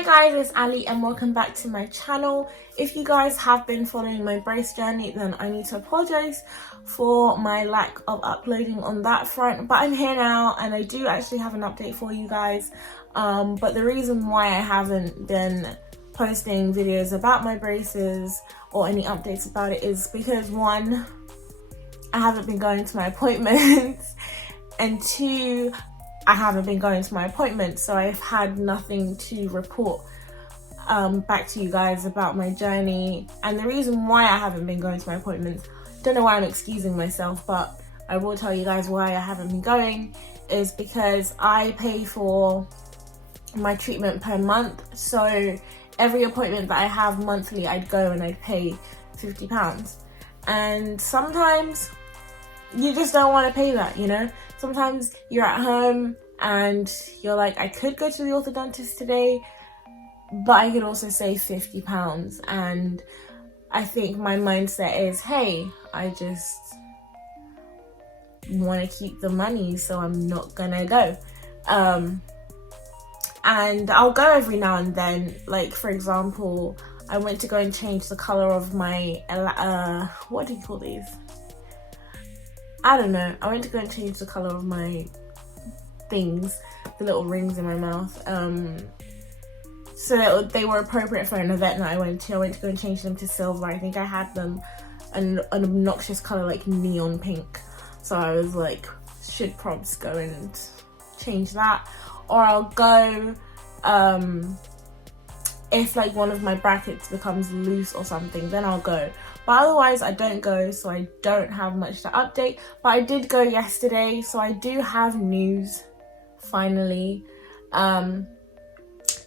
Hi guys, it's Ali and welcome back to my channel. If you guys have been following my brace journey, then I need to apologize for my lack of uploading on that front, but I'm here now and I do actually have an update for you guys. But the reason why I haven't been posting videos about my braces or any updates about it is because one, I haven't been going to my appointments and two, I haven't been going to my appointments, so I've had nothing to report back to you guys about my journey. And the reason why I haven't been going to my appointments, don't know why I'm excusing myself, but I will tell you guys why I haven't been going, is because I pay for my treatment per month. So every appointment that I have monthly, I'd go and I'd pay £50. And sometimes you just don't want to pay that, you know? Sometimes you're at home and you're like, I could go to the orthodontist today, but I could also save £50. And I think my mindset is, hey, I just want to keep the money, so I'm not gonna go. And I'll go every now and then. Like, for example, I went to go and change the color of my, what do you call these? I don't know. I went to go and change the colour of my things, the little rings in my mouth. So they were appropriate for an event that I went to. I went to go and change them to silver. I think I had them an obnoxious colour like neon pink. So I was like, should probs go and change that? Or I'll go, if like one of my brackets becomes loose or something, then I'll go. But otherwise I don't go, so I don't have much to update. But I did go yesterday, so I do have news finally. And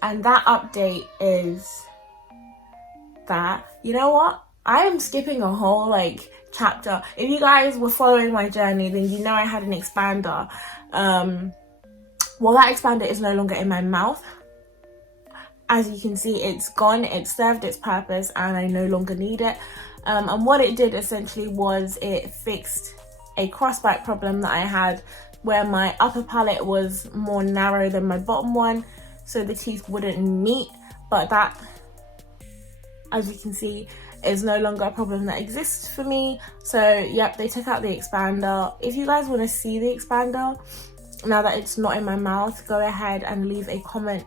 that update is that, you know what? I am skipping a whole like chapter. If you guys were following my journey, then you know I had an expander. Well, that expander is no longer in my mouth. As you can see, it's gone, it served its purpose and I no longer need it. And what it did essentially was it fixed a crossbite problem that I had where my upper palate was more narrow than my bottom one, so the teeth wouldn't meet. But that, as you can see, is no longer a problem that exists for me. So yep, they took out the expander. If you guys want to see the expander, now that it's not in my mouth, go ahead and leave a comment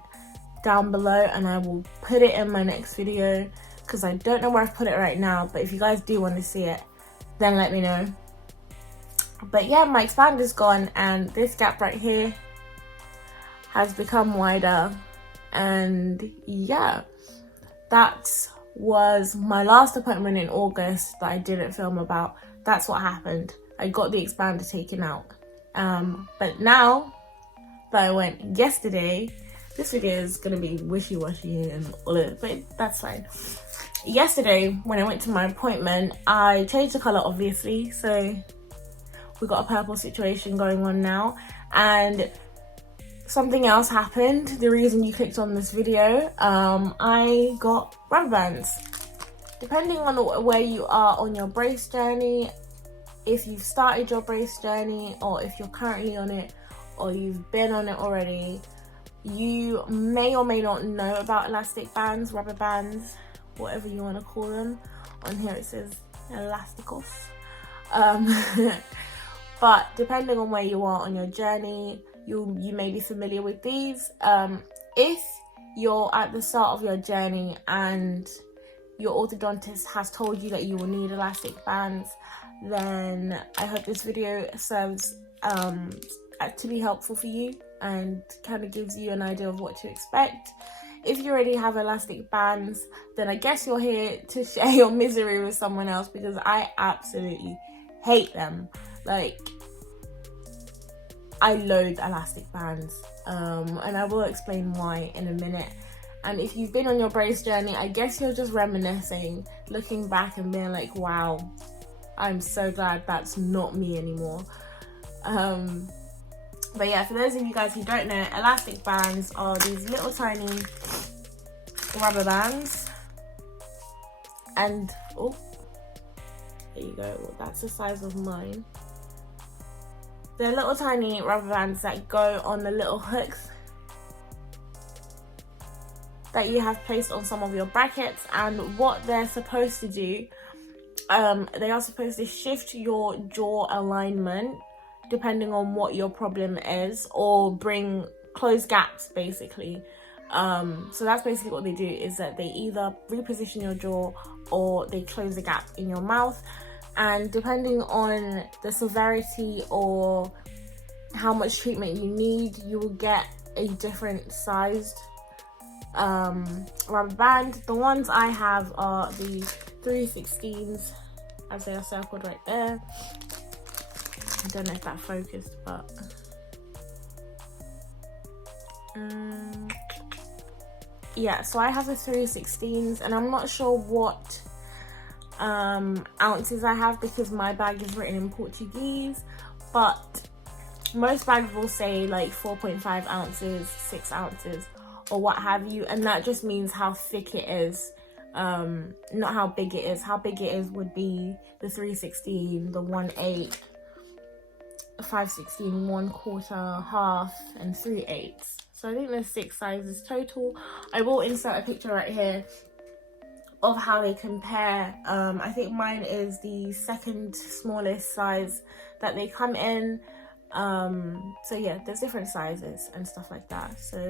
down below and I will put it in my next video, because I don't know where I've put it right now, but if you guys do want to see it, then let me know. But yeah, my expander's gone and this gap right here has become wider. And yeah, that was my last appointment in August that I didn't film about. That's what happened. I got the expander taken out. But now that I went yesterday, this video is gonna be wishy-washy and all of it, but that's fine. Yesterday, when I went to my appointment, I changed the colour, obviously, so we got a purple situation going on now. And something else happened. The reason you clicked on this video, I got rubber bands. Depending on where you are on your brace journey, if you've started your brace journey or if you're currently on it or you've been on it already, you may or may not know about elastic bands, rubber bands, whatever you want to call them. On here it says elasticos. But depending on where you are on your journey, you may be familiar with these. If you're at the start of your journey and your orthodontist has told you that you will need elastic bands, then I hope this video serves to be helpful for you and kind of gives you an idea of what to expect. If you already have elastic bands, then I guess you're here to share your misery with someone else, because I absolutely hate them. Like, I loathe elastic bands, and I will explain why in a minute. And if you've been on your brace journey, I guess you're just reminiscing, looking back and being like, wow, I'm so glad that's not me anymore. But yeah, for those of you guys who don't know, elastic bands are these little tiny rubber bands. And, oh, there you go, well, that's the size of mine. They're little tiny rubber bands that go on the little hooks that you have placed on some of your brackets, and what they're supposed to do, they are supposed to shift your jaw alignment depending on what your problem is, or close gaps basically. So that's basically what they do, is that they either reposition your jaw or they close a gap in your mouth, and depending on the severity or how much treatment you need, you will get a different sized rubber band. The ones I have are the 3/16s, as they are circled right there. I don't know if that focused, but yeah, so I have the 3/16s, and I'm not sure what ounces I have because my bag is written in Portuguese, but most bags will say like 4.5 ounces, 6 ounces, or what have you, and that just means how thick it is, not how big it is. How big it is would be the 3/16, the 1/8, 5/16, 1/4, half, and 3/8. So I think there's 6 sizes total. I will insert a picture right here of how they compare. I think mine is the second smallest size that they come in. So yeah, there's different sizes and stuff like that. So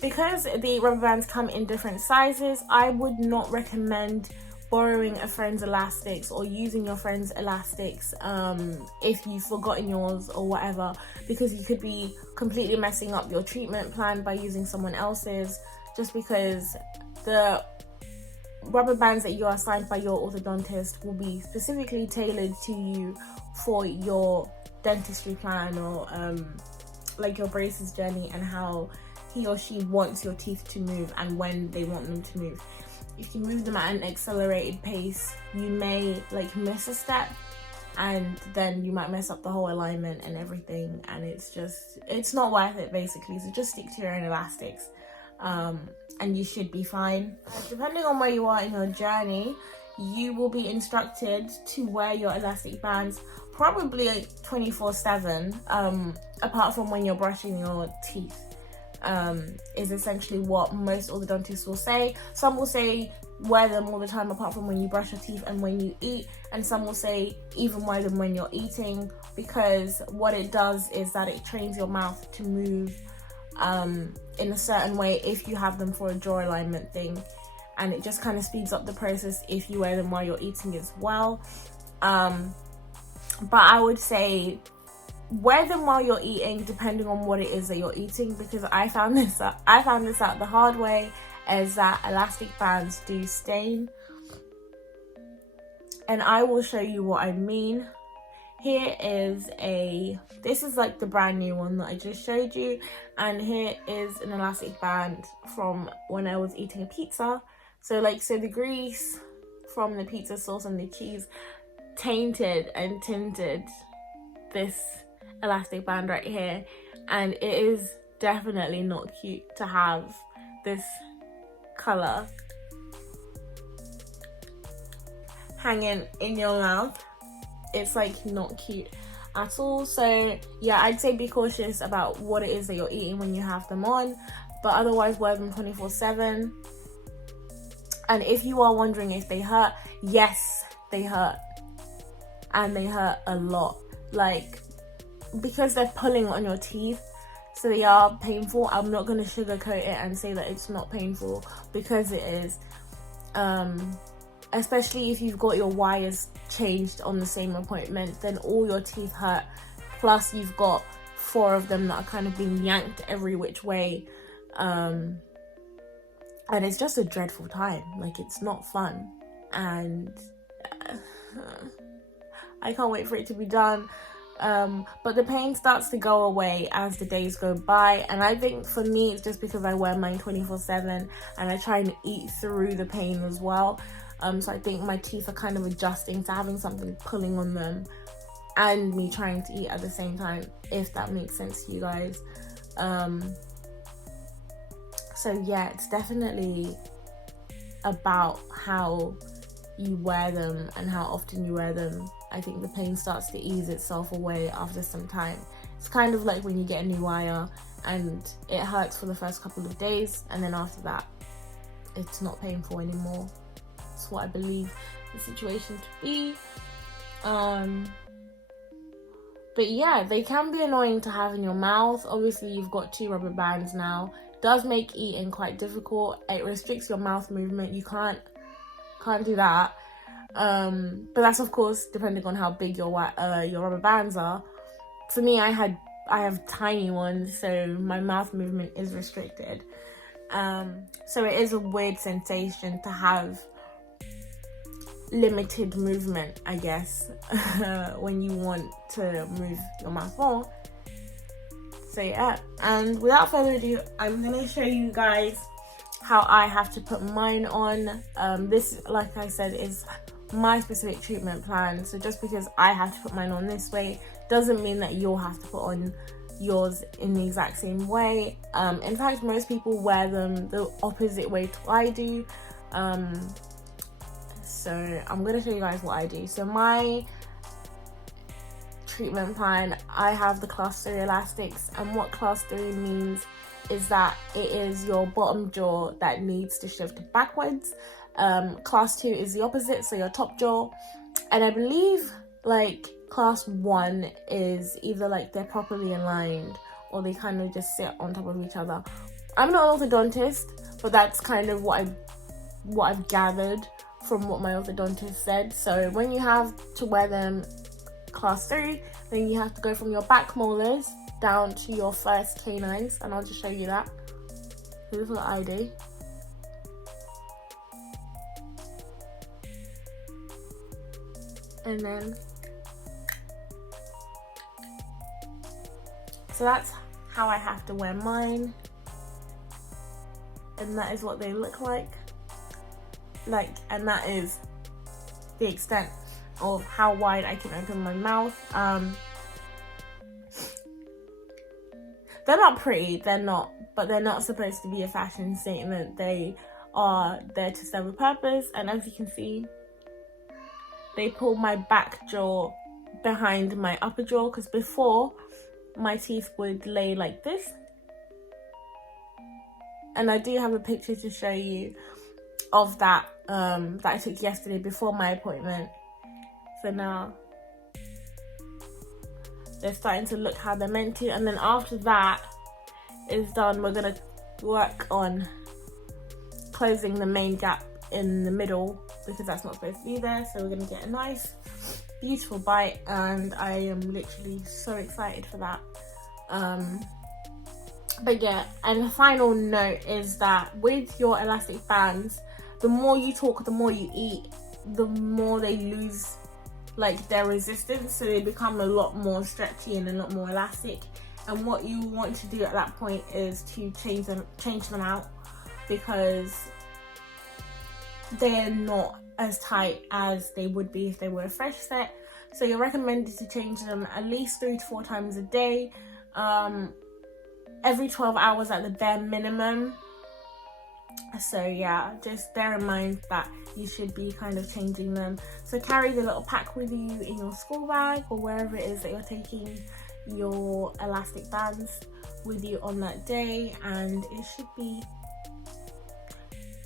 because the rubber bands come in different sizes, I would not recommend borrowing a friend's elastics or using your friend's elastics if you've forgotten yours or whatever, because you could be completely messing up your treatment plan by using someone else's, just because the rubber bands that you are assigned by your orthodontist will be specifically tailored to you for your dentistry plan, or like your braces journey, and how he or she wants your teeth to move and when they want them to move. If you move them at an accelerated pace, you may like miss a step, and then you might mess up the whole alignment and everything, and it's not worth it basically. So just stick to your own elastics, and you should be fine. Depending on where you are in your journey, you will be instructed to wear your elastic bands probably 24/7, apart from when you're brushing your teeth. Is essentially what most orthodontists will say. Some will say wear them all the time apart from when you brush your teeth and when you eat, and some will say even wear them when you're eating, because what it does is that it trains your mouth to move in a certain way if you have them for a jaw alignment thing, and it just kind of speeds up the process if you wear them while you're eating as well. But I would say wear them while you're eating, depending on what it is that you're eating, because I found this out the hard way, is that elastic bands do stain, and I will show you what I mean. Here is this is like the brand new one that I just showed you, and here is an elastic band from when I was eating a pizza. So the grease from the pizza sauce and the cheese tainted and tinted this elastic band right here, and it is definitely not cute to have this color hanging in your mouth. It's like not cute at all. So yeah, I'd say be cautious about what it is that you're eating when you have them on, but otherwise wear them 24/7. And if you are wondering if they hurt, yes, they hurt, and they hurt a lot, because they're pulling on your teeth, so they are painful. I'm not going to sugarcoat it and say that it's not painful, because it is, especially if you've got your wires changed on the same appointment, then all your teeth hurt, plus you've got 4 of them that are kind of being yanked every which way, and it's just a dreadful time. It's not fun, and I can't wait for it to be done. But the pain starts to go away as the days go by, and I think for me it's just because I wear mine 24/7 and I try and eat through the pain as well. So I think my teeth are kind of adjusting to having something pulling on them and me trying to eat at the same time, if that makes sense to you guys. So yeah, it's definitely about how you wear them and how often you wear them. I think the pain starts to ease itself away after some time, It's kind of like when you get a new wire and it hurts for the first couple of days, and then after that it's not painful anymore. That's what I believe the situation to be. But yeah, they can be annoying to have in your mouth. Obviously you've got 2 rubber bands now. It does make eating quite difficult. It restricts your mouth movement. You can't do that. But that's of course depending on how big your rubber bands are. For me, I have tiny ones, so my mouth movement is restricted. So it is a weird sensation to have limited movement, I guess, when you want to move your mouth more. So yeah, and without further ado, I'm gonna show you guys how I have to put mine on. This, like I said, is my specific treatment plan. So just because I have to put mine on this way doesn't mean that you'll have to put on yours in the exact same way. In fact, most people wear them the opposite way to what I do. So I'm going to show you guys what I do. So my treatment plan, I have the class 3 elastics, and what class 3 means is that it is your bottom jaw that needs to shift backwards. Class 2 is the opposite, so your top jaw. And I believe like class 1 is either like they're properly aligned or they kind of just sit on top of each other. I'm not an orthodontist, but that's kind of what I've gathered from what my orthodontist said. So when you have to wear them class 3, then you have to go from your back molars down to your first canines, and I'll just show you that. This is what I do. And then, so that's how I have to wear mine, and that is what they look like, and that is the extent of how wide I can open my mouth. They're not pretty, but they're not supposed to be a fashion statement. They are there to serve a purpose, and as you can see, they pull my back jaw behind my upper jaw, because before my teeth would lay like this. And I do have a picture to show you of that that I took yesterday before my appointment. So now they're starting to look how they're meant to, and then after that is done, we're gonna work on closing the main gap in the middle, because that's not supposed to be there. So we're gonna get a nice beautiful bite, and I am literally so excited for that. But yeah, and the final note is that with your elastic bands, the more you talk, the more you eat, the more they lose like their resistance, so they become a lot more stretchy and a lot more elastic. And what you want to do at that point is to change them out, because they're not as tight as they would be if they were a fresh set. So you're recommended to change them at least 3 to 4 times a day, every 12 hours at the bare minimum. So yeah, just bear in mind that you should be kind of changing them. So carry the little pack with you in your school bag or wherever it is that you're taking your elastic bands with you on that day, and it should be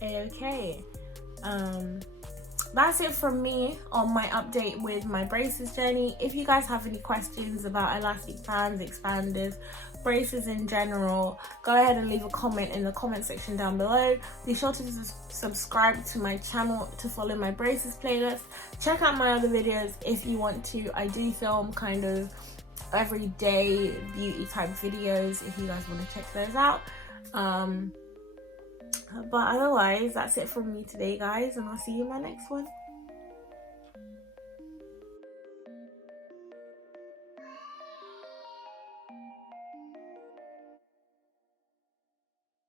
okay. That's it from me on my update with my braces journey. If you guys have any questions about elastic bands, expanders, braces in general, go ahead and leave a comment in the comment section down below. Be sure to subscribe to my channel to follow my braces playlist. Check out my other videos if you want to. I do film kind of everyday beauty type videos if you guys want to check those out. But otherwise, that's it from me today, guys, and I'll see you in my next one.